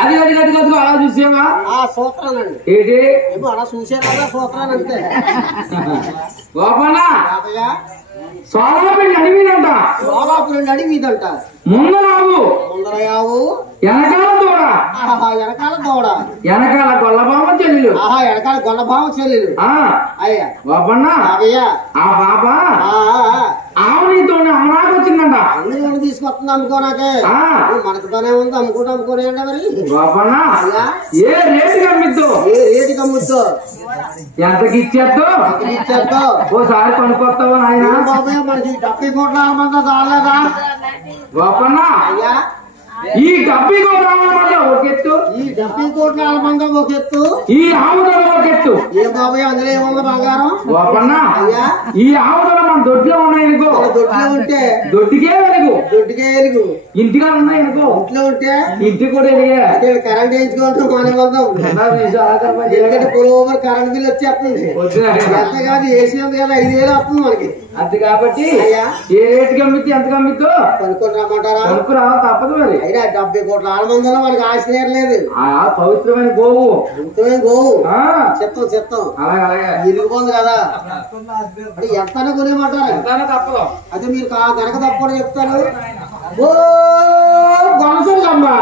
అది అది అది అది అలా చూసేవా సూత్రాలండి ఏంటి ఏమో అలా చూసారా సూత్రాలు అంటే గోపన్న సోలాపురి అడివిదంట సోలాపురి అడివిదంట ముందరావు ముందరయావు వెనకాల దూడ వెనకాల దూడ వెనకాల గొల్లబామ చెల్లెలు వెనకాల గొల్లబామ చెల్లెలు అయ్యా గోపన్న అయ్యా ఆ పాప ఆవునితో అమ్మనాకు వచ్చిందంట అన్ని తీసుకొస్తుంది అమ్ముకోనాకే మనకుతోనే ఉంది అమ్ముకోనే మరి గోపన్న ఏ రేటుకి అమ్మిద్దు ఎంతకి ఇచ్చేద్దు ఓసారి కొనుక్కొస్తావా నాయన బాబాయ్ మనకి 70 కోట్ల మంది చాలేదా గోపన్న ఈ 70 కోట్ల మంది ఒక ఎత్తు ఈ 70 కోట్ల మంది ఒక ఎత్తు ఈ ఆవుదల ఒక ఎత్తు ఏ బాబాయ్ అందులో ఏముంది బంగారం గోపన్న ఈ ఆవుదల మన దొడ్లో ఉన్నాయనుకో దొడ్లో ఉంటే దొడ్డికే వెలుగు ఇంటిగా ఉన్నాయనుకో ఇంట్లో ఉంటే ఇంటికి కూడా వెలిగా అదే కరెంట్ వేయించుకుంటాం ఎందుకంటే పులోవర్ కరెంట్ బిల్ వచ్చేస్తుంది ఎంత కాదు ఏసీ ఉంది కదా 5,000 వస్తుంది మనకి అంతే కాబట్టి ఏ రేటుకి అమ్మితే ఎంతకు అమ్మితో కొనుక్కొని రమ్మంటారా కొనుక్కు రావాలి తప్పదు మరి అయినా 70 కోట్ల మందిలో మనకి ఆశ నేరలేదు పవిత్రమైన గోవు చెప్తాం అలాగే ఇరిగిపోతుంది కదా ఎంత కొనేమంటారు తప్పదు అదే మీరు కనుక తప్పని చెప్తాను ఓ గొనసమ్మా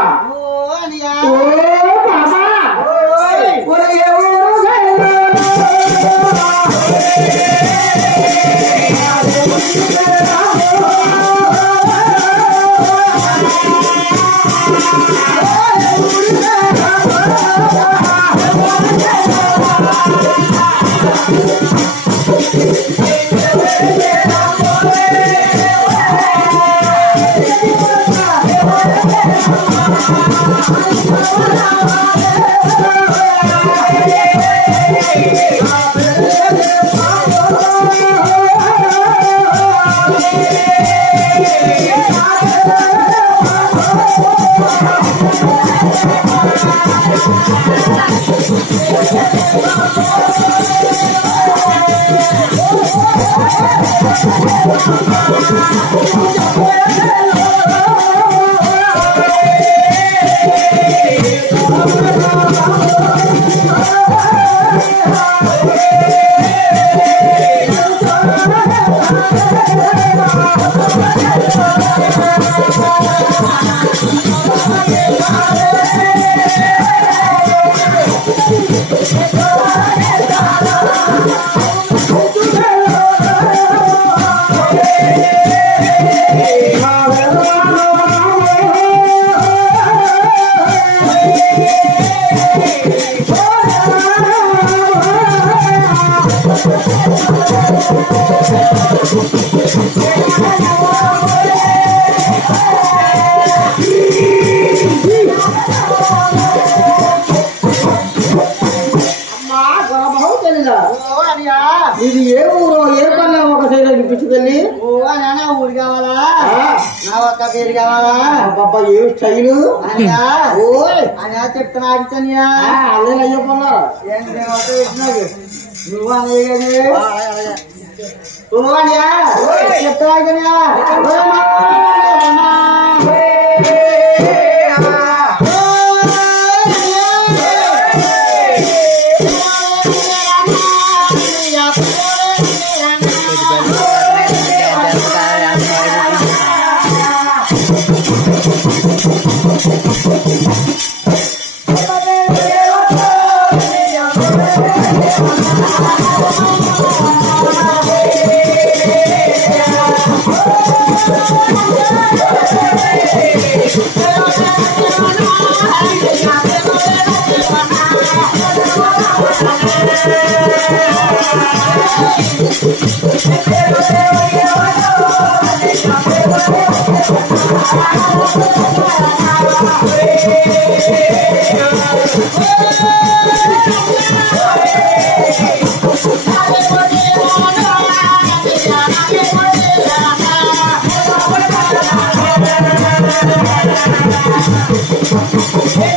ఇది ఏ ఊరు ఏ పల్లె ఒక సైడ్ అనిపించుకెళ్ళి ఊరు కావాలా నా ఒక్క పేరు కావాలా బాబా ఏం స్టైలు అని చెప్తున్నా అడిచనియా అదే అయ్యకున్నారు నువ్వు అనేది చెప్తా Hey!